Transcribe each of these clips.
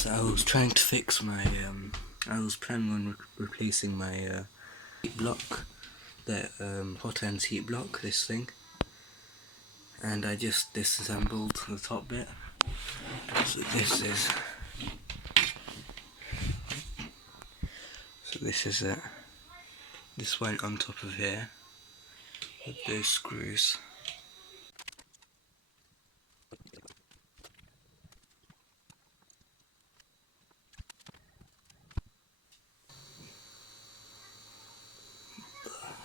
So I was trying to fix my, I was planning on replacing my heat block, the hot ends heat block, this thing, and I just disassembled the top bit. So this is it. This went on top of here with those screws.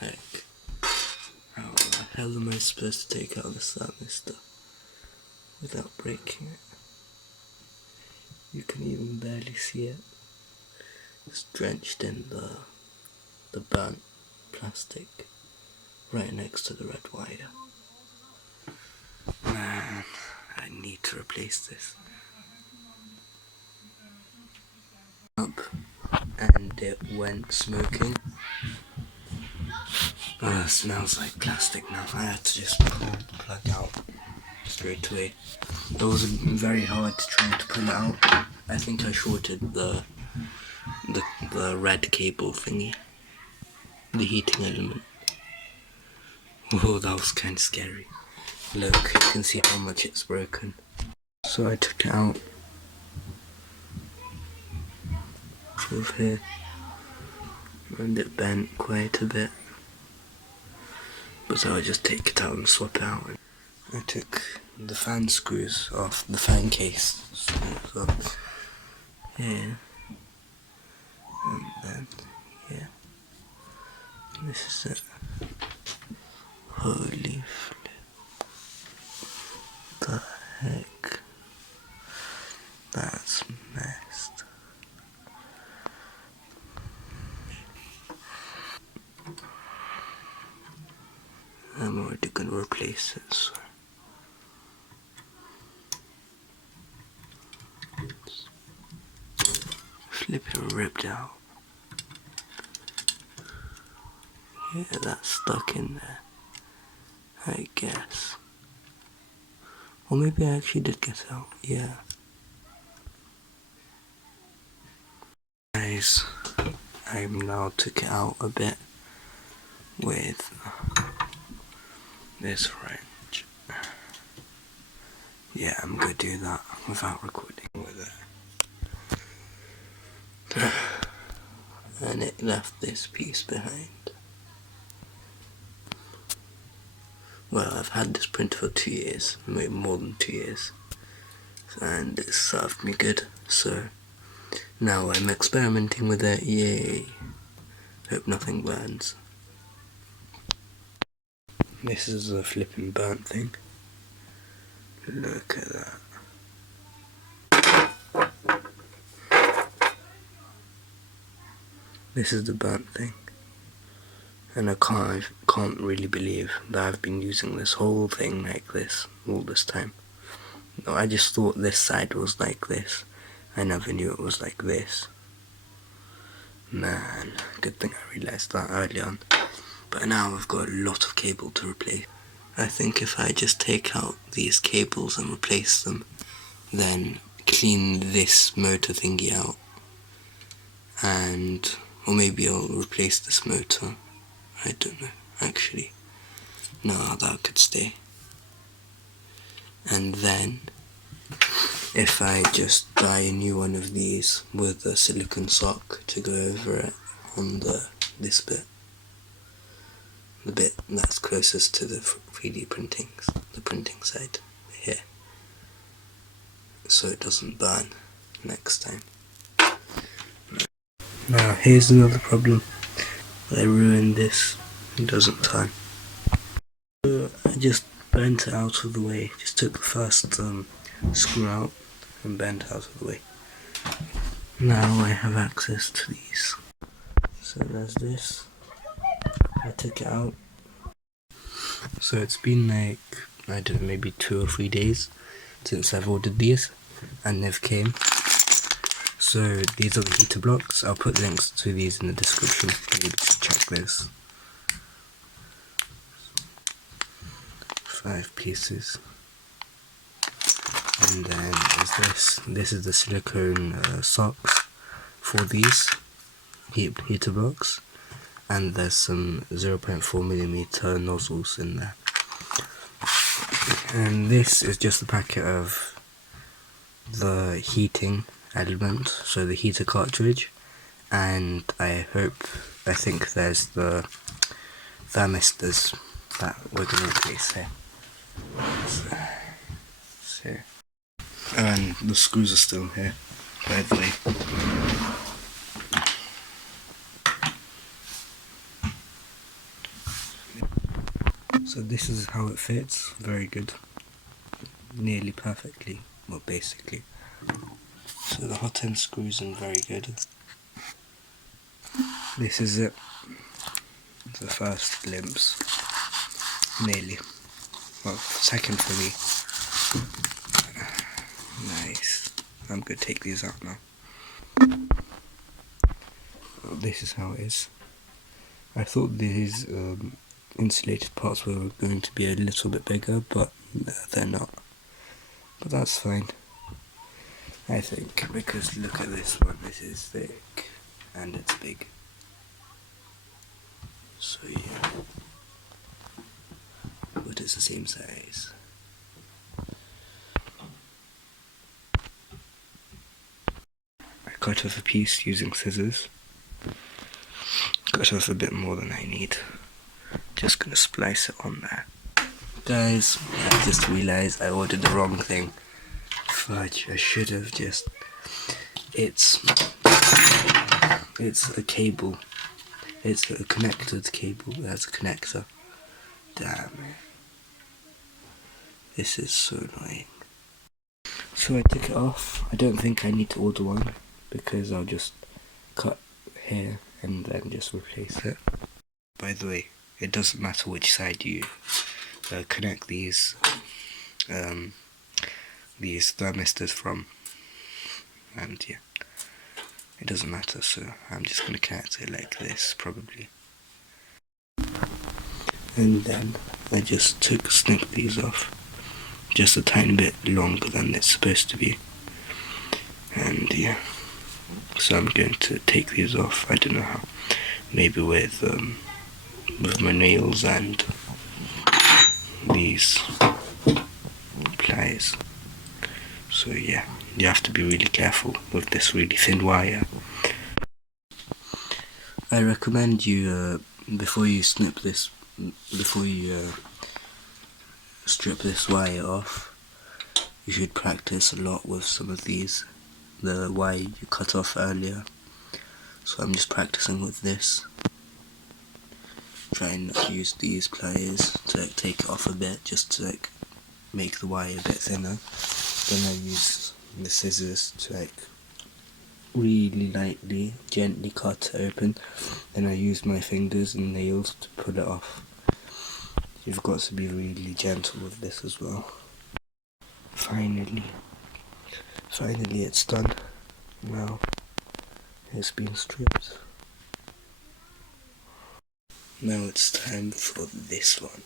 Heck. How the hell am I supposed to take out this thermistor without breaking it? You can even barely see it. It's drenched in the burnt plastic right next to the red wire. Man, I need to replace this. Up, and it went smoking. It smells like plastic now. I had to just pull the plug out straight away. It was very hard to try to pull it out. I think I shorted the red cable thingy, the heating element. Oh, that was kind of scary. Look, you can see how much it's broken. So I took it out. Over here, and it bent quite a bit. But so I just take it out and swap it out. I took the fan screws off the fan case. So here, and then here. This is it. Holy flip. The heck? That's messed. I'm already gonna replace it, so flipping ripped out. Yeah, that's stuck in there, I guess. Or maybe I actually did get out, yeah. Guys, I now took it out a bit with this wrench. Yeah, I'm gonna do that without recording with it. And it left this piece behind. Well, I've had this printer for 2 years, maybe more than 2 years, and it served me good, so now I'm experimenting with it, yay. Hope nothing burns. This is a flipping burnt thing. Look at that. This is the burnt thing. And I can't really believe that I've been using this whole thing like this all this time. No, I just thought this side was like this. I never knew it was like this. Man, good thing I realised that early on. But now I've got a lot of cable to replace. I think if I just take out these cables and replace them, then clean this motor thingy out, and or maybe I'll replace this motor. I don't know, actually. No, that could stay. And then, if I just buy a new one of these with a silicone sock to go over it on this bit, the bit that's closest to the 3D printings, the printing side here, so it doesn't burn next time. Now here's another problem. I ruined this, it doesn't turn. So I just bent it out of the way, just took the first screw out and bent it out of the way. Now I have access to these. So there's this, I took it out. So it's been like, I don't know, maybe 2 or 3 days since I've ordered these, and they've came. So these are the heater blocks. I'll put links to these in the description for you to check this. 5 pieces. And then this is the silicone socks for these heater blocks, and there's some 0.4mm nozzles in there. And this is just a packet of the heating element, so the heater cartridge, and I think there's the thermistors that we're going to replace here. So, and the screws are still here, by the way. So this is how it fits, very good, nearly perfectly, well basically. So the hot end screws in very good. This is it, the first glimpse, nearly, well second for me. Nice, I'm going to take these out now. This is how it is. I thought these insulated parts were going to be a little bit bigger, but they're not. But that's fine, I think, because look at this one, this is thick and it's big. So yeah, but it's the same size. I cut off a piece using scissors. Cut off a bit more than I need. Just gonna splice it on there. Guys, I just realized I ordered the wrong thing. Fudge, I should have just... It's a cable. It's a connected cable. That's a connector. Damn it. This is so annoying. So I took it off. I don't think I need to order one, because I'll just cut here and then just replace it. By the way, it doesn't matter which side you connect these thermistors from, and yeah, it doesn't matter, so I'm just going to connect it like this probably. And then I just snip these off, just a tiny bit longer than it's supposed to be, and yeah, so I'm going to take these off. I don't know how, maybe with my nails and these pliers. So yeah, you have to be really careful with this really thin wire. I recommend you before you strip this wire off, you should practice a lot with some of these, the wire you cut off earlier. So I'm just practicing with this, trying not to use these pliers to take it off a bit, just to make the wire a bit thinner. Then I use the scissors to really lightly, gently cut it open. Then I use my fingers and nails to pull it off. You've got to be really gentle with this as well. Finally it's done. Now it's been stripped. Now it's time for this one,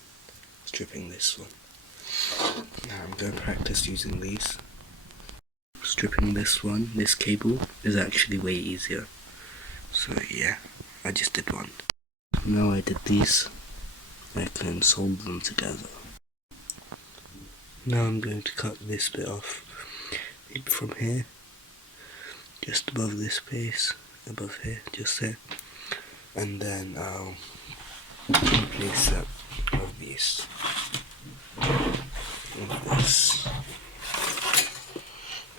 stripping this one. Now I'm going to practice using these. Stripping this one, this cable, is actually way easier. So yeah, I just did one. Now I did these, I can solder them together. Now I'm going to cut this bit off, maybe from here, just above this space, above here, just there. And then I'll replace it with these. With this.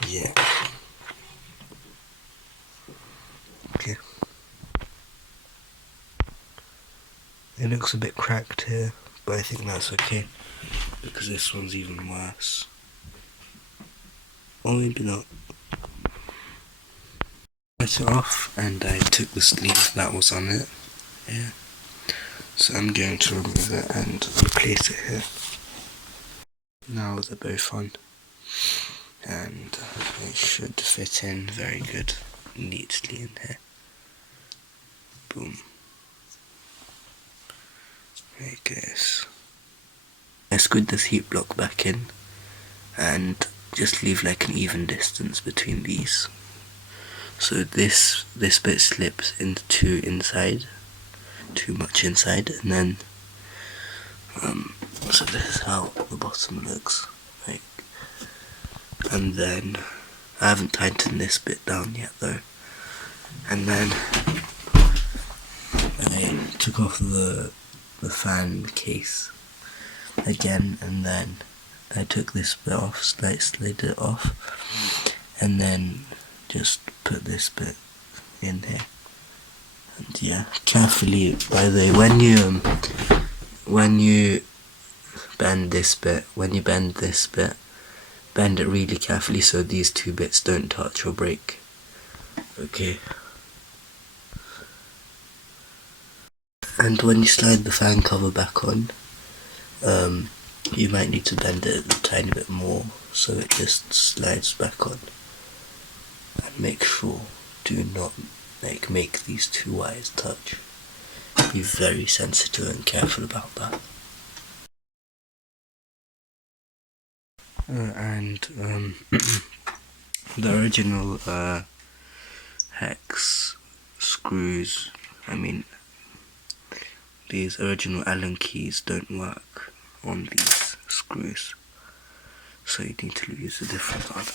Yeah. Okay. It looks a bit cracked here, but I think that's okay, because this one's even worse. Or maybe not. I cut it off and I took the sleeve that was on it. Yeah. So I'm going to remove it and replace it here. Now they're both on, and it should fit in very good, neatly in here. Boom. Like this. I screwed this heat block back in, and just leave like an even distance between these. So this bit slips into too much inside, and then so this is how the bottom looks like. And then I haven't tightened this bit down yet though. And then I took off the fan case again, and then I took this bit off, slid it off, and then just put this bit in here. And yeah, carefully, by the way, when you bend this bit, bend it really carefully so these two bits don't touch or break. Okay. And when you slide the fan cover back on, you might need to bend it a tiny bit more so it just slides back on. And make sure, do not make these two wires touch. Be very sensitive and careful about that. The original hex screws, these original Allen keys don't work on these screws, so you need to use a different one.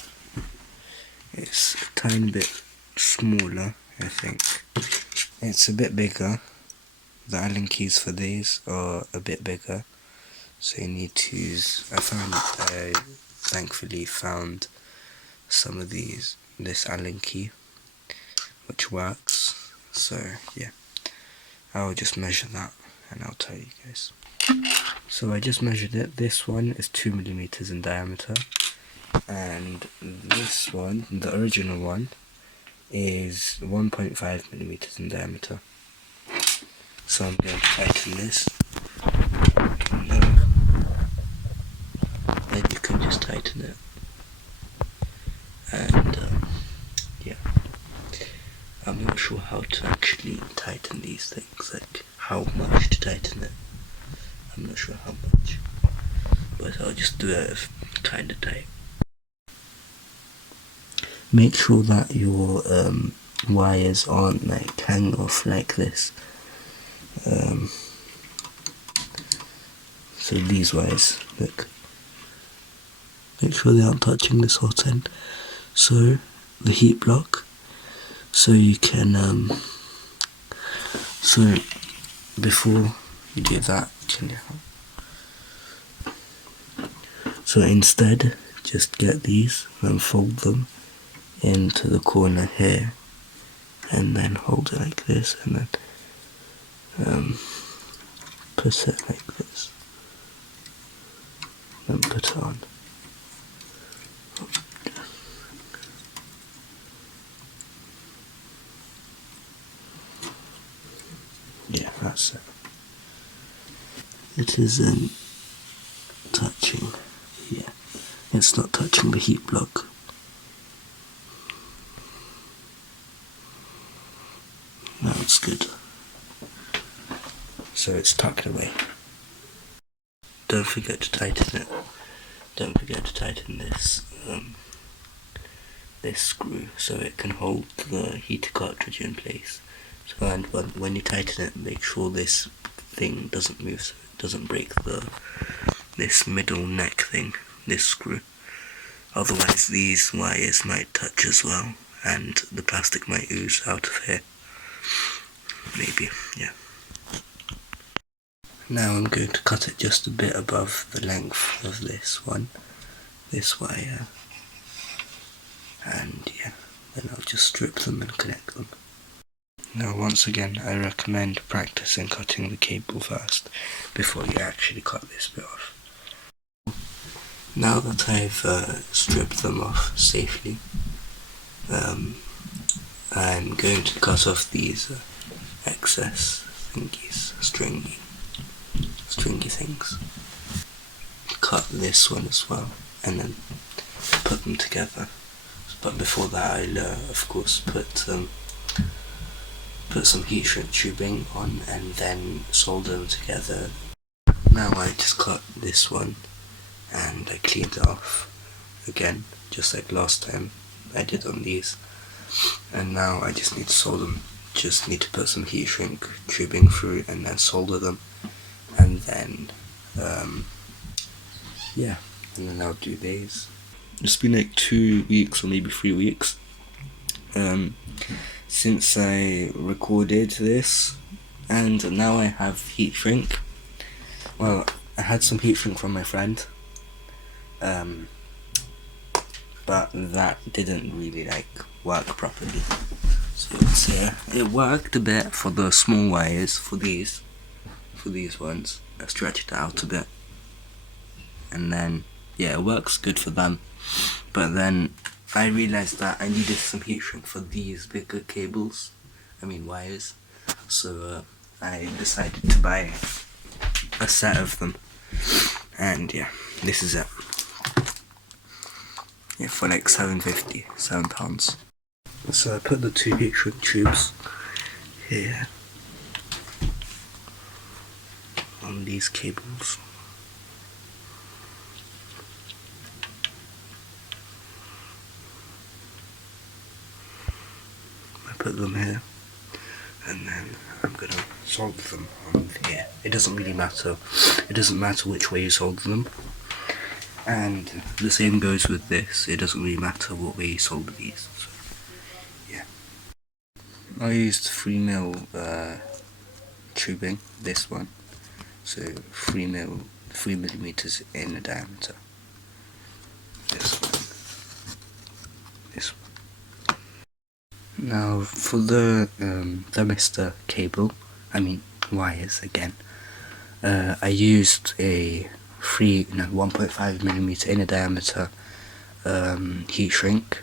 It's a tiny bit smaller, I think. It's a bit bigger. The Allen keys for these are a bit bigger, so you need to use, I thankfully found some of this Allen key which works, so yeah, I'll just measure that and I'll tell you guys. So I just measured it. This one is 2mm in diameter, and this one, the original one, is 1.5mm in diameter. So I'm going to tighten this. Then you can just tighten it, and yeah, I'm not sure how to actually tighten these things, like how much to tighten it. I'm not sure how much, but I'll just do it kind of tight. Make sure that your wires aren't like hanging off like this. So these wires, look. Make sure they aren't touching this hot end. So the heat block. So you can so before you do that, so instead just get these and fold them into the corner here, and then hold it like this, and then put it like this, then put it on. Yeah, that's it. It isn't touching. Yeah, it's not touching the heat block. Now it's good. So it's tucked away. Don't forget to tighten it. Don't forget to tighten this this screw so it can hold the heater cartridge in place. So, and when you tighten it, make sure this thing doesn't move, so it doesn't break this middle neck thing, this screw. Otherwise these wires might touch as well, and the plastic might ooze out of here. Maybe, yeah. Now I'm going to cut it just a bit above the length of this wire, and yeah, then I'll just strip them and connect them. Now once again, I recommend practicing cutting the cable first before you actually cut this bit off. Now that I've stripped them off safely, I'm going to cut off these excess thingies, stringy things. Cut this one as well, and then put them together. But before that, I'll of course put some heat shrink tubing on and then solder them together. Now I just cut this one and I cleaned it off, again, just like last time I did on these. And now I just need to solder them. Just need to put some heat shrink tubing through and then solder them, and then yeah, and then I'll do these. It's been like 2 weeks or maybe 3 weeks since I recorded this, and now I have heat shrink. Well, I had some heat shrink from my friend, but that didn't really like work properly. So it's it worked a bit for the small wires, for these ones. I stretched it out a bit, and then yeah, it works good for them. But then I realized that I needed some heat shrink for these bigger cables, wires. So I decided to buy a set of them, and yeah, this is it. Yeah, for like £7.50. So I put the 2 heat shrink tubes here on these cables. I put them here, and then I'm gonna solder them on here. It doesn't really matter. It doesn't matter which way you solder them. And the same goes with this. It doesn't really matter what way you solder these. So, yeah. I used 3mm tubing, this one. So 3mm in the diameter. This one. This one. Now for the thermistor cable, wires again, I used a 1.5mm in a diameter heat shrink,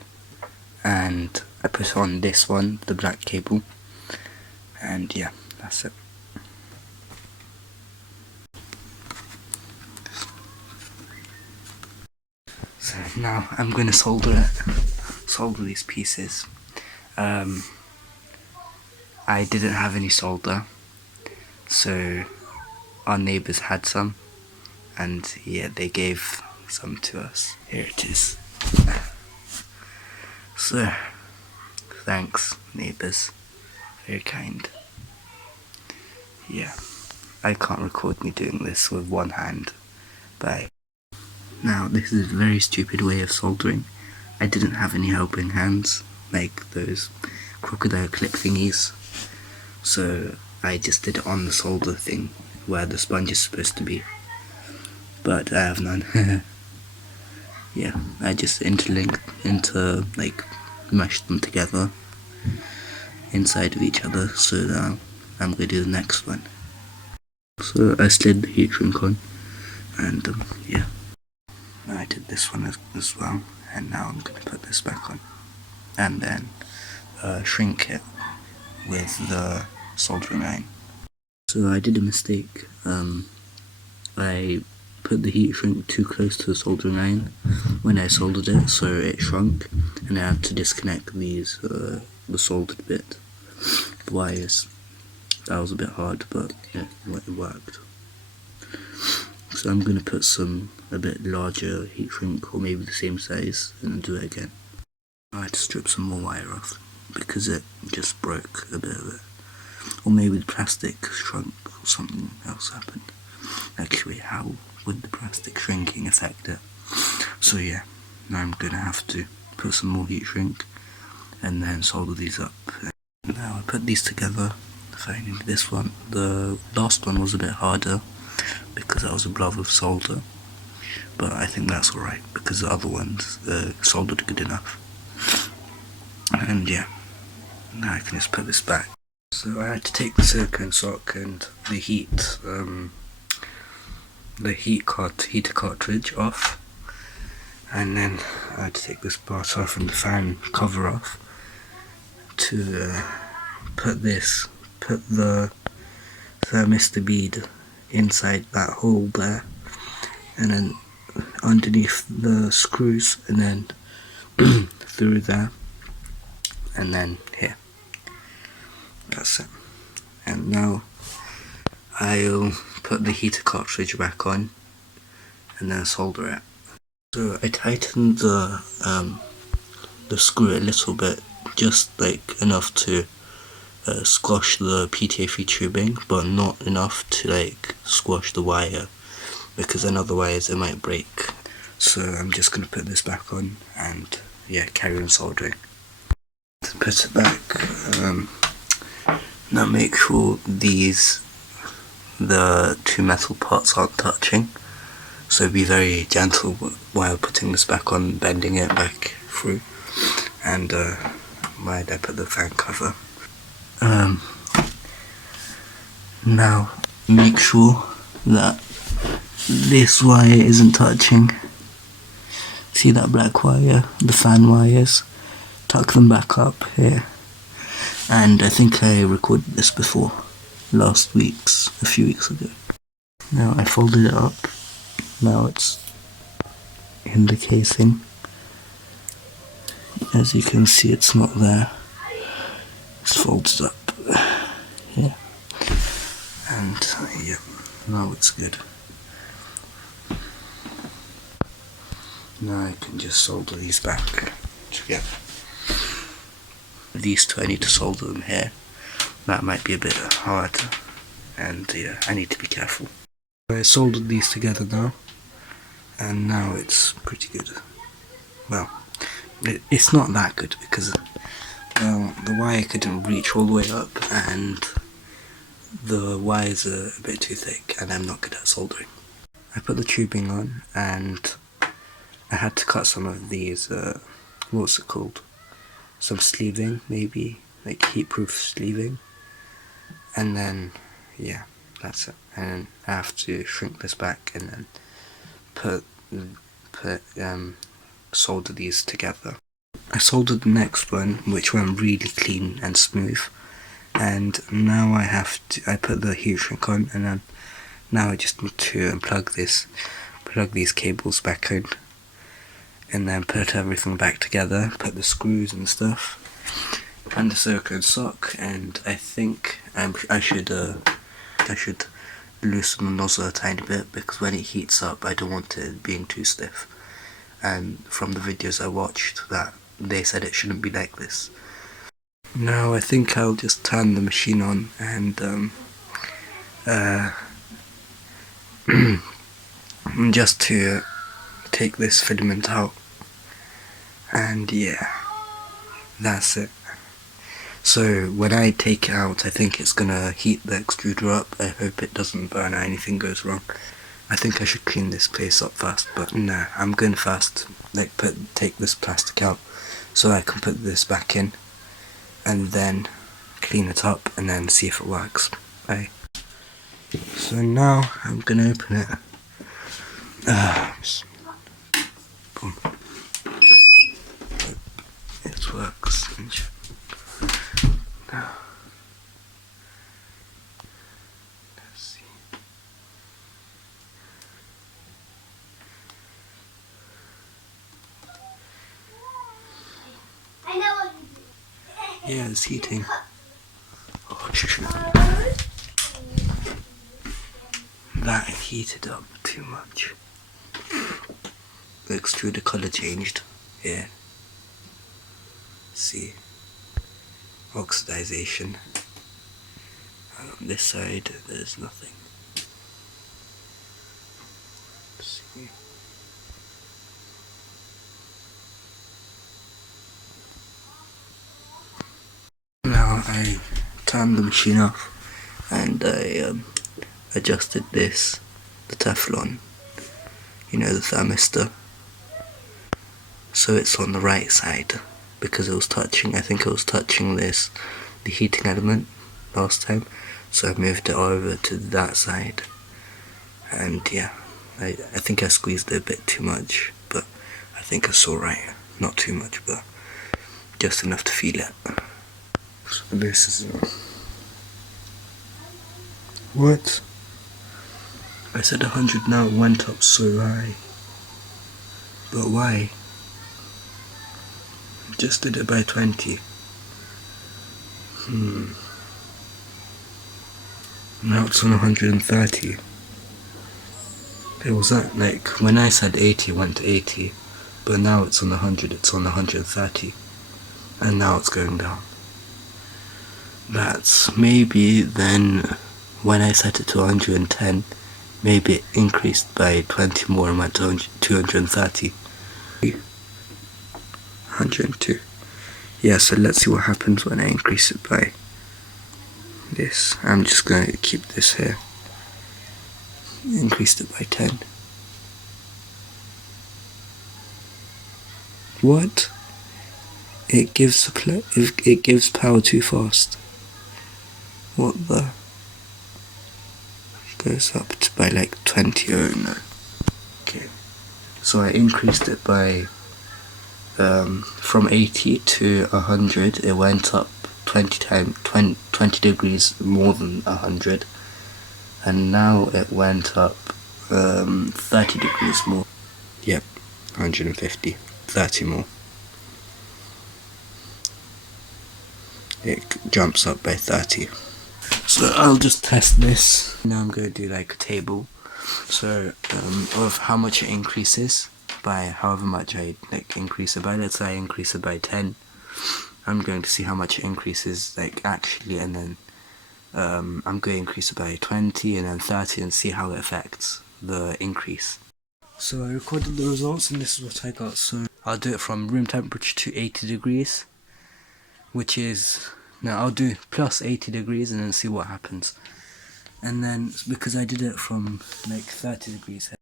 and I put on this one, the black cable, and yeah, that's it. So now I'm gonna solder these pieces. I didn't have any solder, so our neighbours had some, and yeah, they gave some to us. Here it is. So, thanks, neighbours. Very kind. Yeah, I can't record me doing this with one hand. Bye. Now, this is a very stupid way of soldering. I didn't have any helping hands, like those crocodile clip thingies. So, I just did it on the solder thing, where the sponge is supposed to be. But I have none. Yeah, I just meshed them together inside of each other, so now I'm going to do the next one. So I slid the heat shrink on, and yeah, I did this one as well, and now I'm going to put this back on, and then shrink it with the soldering iron. So I did a mistake. I put the heat shrink too close to the soldering iron when I soldered it, so it shrunk, and I had to disconnect these, the soldered bit, the wires. That was a bit hard, but yeah, it worked. So I'm going to put a bit larger heat shrink, or maybe the same size, and do it again. I had to strip some more wire off, because it just broke a bit of it. Or maybe the plastic shrunk, or something else happened. Actually, how would the plastic shrinking affect it? So yeah, now I'm going to have to put some more heat shrink, and then solder these up. Now I put these together, finding this one. The last one was a bit harder, because that was a blob of solder, but I think that's alright, because the other ones soldered good enough. And yeah, now I can just put this back. So I had to take the silicone sock and the heater cartridge off, and then I had to take this part off and the fan cover off to put the thermistor bead inside that hole there, and then underneath the screws, and then through there, and then here. That's it. And now I'll put the heater cartridge back on and then solder it. So I tightened the screw a little bit, just like enough to squash the PTA3 tubing, but not enough to like squash the wire, because then otherwise it might break. So I'm just going to put this back on and yeah, carry on soldering. To put it back, now make sure the two metal parts aren't touching, so be very gentle while putting this back on, bending it back through, and while I put the fan cover. Now make sure that this wire isn't touching. See that black wire, the fan wires? Tuck them back up here. And I think I recorded this before, a few weeks ago. Now I folded it up. Now it's in the casing. As you can see, it's not there. It's folded up here. And yeah, now it's good. Now I can just solder these back together. These two I need to solder them here. That might be a bit hard, and yeah, I need to be careful. I soldered these together now, and now it's pretty good. Well, it's not that good because the wire couldn't reach all the way up, and the wires are a bit too thick, and I'm not good at soldering. I put the tubing on, and I had to cut some of these, what's it called? Some sleeving, maybe, like heat-proof sleeving. And then, yeah, that's it. And then I have to shrink this back and then solder these together. I soldered the next one, which went really clean and smooth. And now I put the heat shrink on, and then now I just need to plug these cables back in, and then put everything back together, put the screws and stuff, and the silicone sock. And I think I should loosen the nozzle a tiny bit, because when it heats up I don't want it being too stiff. And from the videos I watched, that they said it shouldn't be like this. Now I think I'll just turn the machine on and just to take this filament out, and yeah, that's it. So when I take it out, I think it's gonna heat the extruder up. I hope it doesn't burn or anything goes wrong. I think I should clean this place up first, but no, I'm going fast. Like take this plastic out so I can put this back in, and then clean it up and then see if it works. Bye. So now I'm gonna open it. Boom. It works. Now, let's see. I know what you do. Yeah, it's heating. Oh, shoot. That heated up too much. The extruder colour changed. Yeah. See, oxidization. And on this side, there's nothing. See. Now I turned the machine off, and I adjusted the Teflon, you know, the thermistor, so it's on the right side, because it was touching, I think it was touching the heating element last time, so I moved it over to that side. And yeah, I think I squeezed it a bit too much, but I think it's alright. Not too much, but just enough to feel it. So this is what? I said 100, now it went up so high. But why? Just did it by 20. Now it's on 130. It was at, like, when I said 80, it went to 80, but now it's on 100, it's on 130, and now it's going down. That's maybe then, when I set it to 110, maybe it increased by 20 more and went to 230. 102. Yeah, so let's see what happens when I increase it by this. I'm just going to keep this here. Increased it by 10. What? It gives power too fast. What the? Goes up to by like 20. Oh no. Okay. So I increased it by from 80 to 100. It went up 20 degrees more than 100, and now it went up 30 degrees more. Yep, 150, 30 more. It jumps up by 30. So I'll just test this. Now I'm going to do like a table, so of how much it increases by however much I like increase it by. Let's say I increase it by 10. I'm going to see how much it increases like actually, and then I'm going to increase it by 20 and then 30 and see how it affects the increase. So I recorded the results and this is what I got. So I'll do it from room temperature to 80 degrees, which is, now I'll do plus 80 degrees and then see what happens. And then because I did it from like 30 degrees,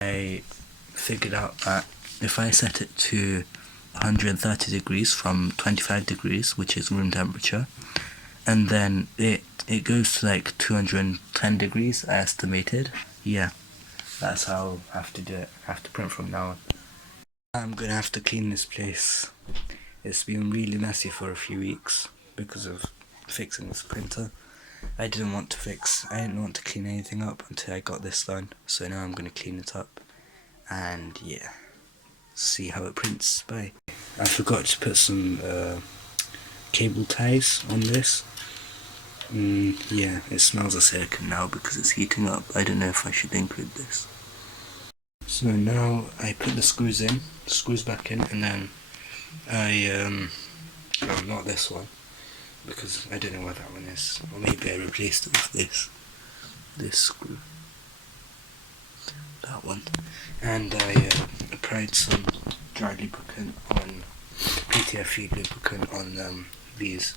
I figured out that if I set it to 130 degrees from 25 degrees, which is room temperature, and then it goes to like 210 degrees, I estimated. Yeah, that's how I have to do it. I have to print from now on. I'm gonna have to clean this place. It's been really messy for a few weeks because of fixing this printer. I didn't want to clean anything up until I got this done, so now I'm gonna clean it up and yeah, see how it prints. Bye. I forgot to put some cable ties on this. Yeah, it smells of silicone now because it's heating up. I don't know if I should include this. So now I put the screws back in, and then I oh, not this one, because I don't know where that one is, or maybe I replaced it with this screw, that one, and I applied some dry lubricant on PTFE lubricant on these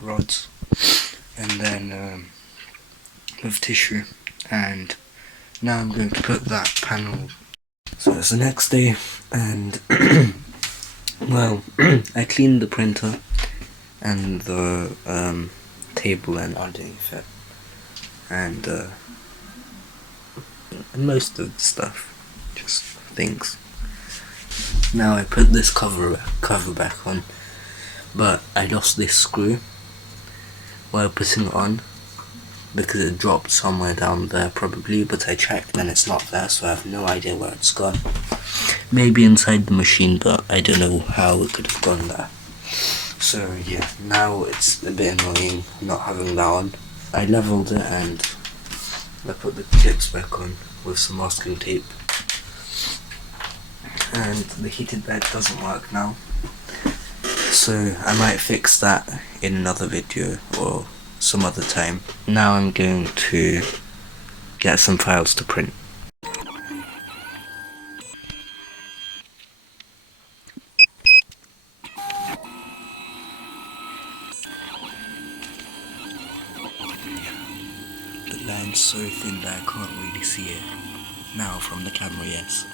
rods, and then with tissue, and now I'm going to put that panel. So it's the next day, and well, I cleaned the printer and the table and underneath it, and most of the stuff, just things. Now I put this cover back on, but I lost this screw while putting it on because it dropped somewhere down there probably, but I checked and it's not there, so I have no idea where it's gone. Maybe inside the machine, but I don't know how it could have gone there. So yeah, now it's a bit annoying not having that on. I leveled it and I put the clips back on with some masking tape, and the heated bed doesn't work now, so I might fix that in another video or some other time. Now I'm going to get some files to print. The line's so thin that I can't really see it. Now from the camera, yes.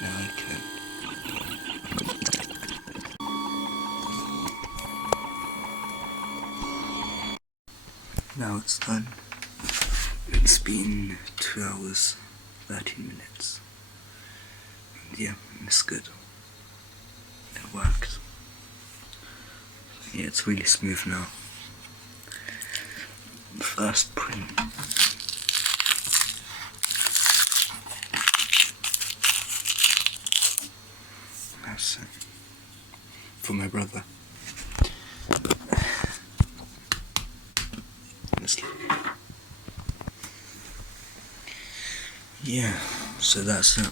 Now I can. Now it's done. It's been 2 hours, 13 minutes. And yeah, it's good. It worked. Yeah, it's really smooth now. First print. That's it. For my brother. Yeah, so that's it.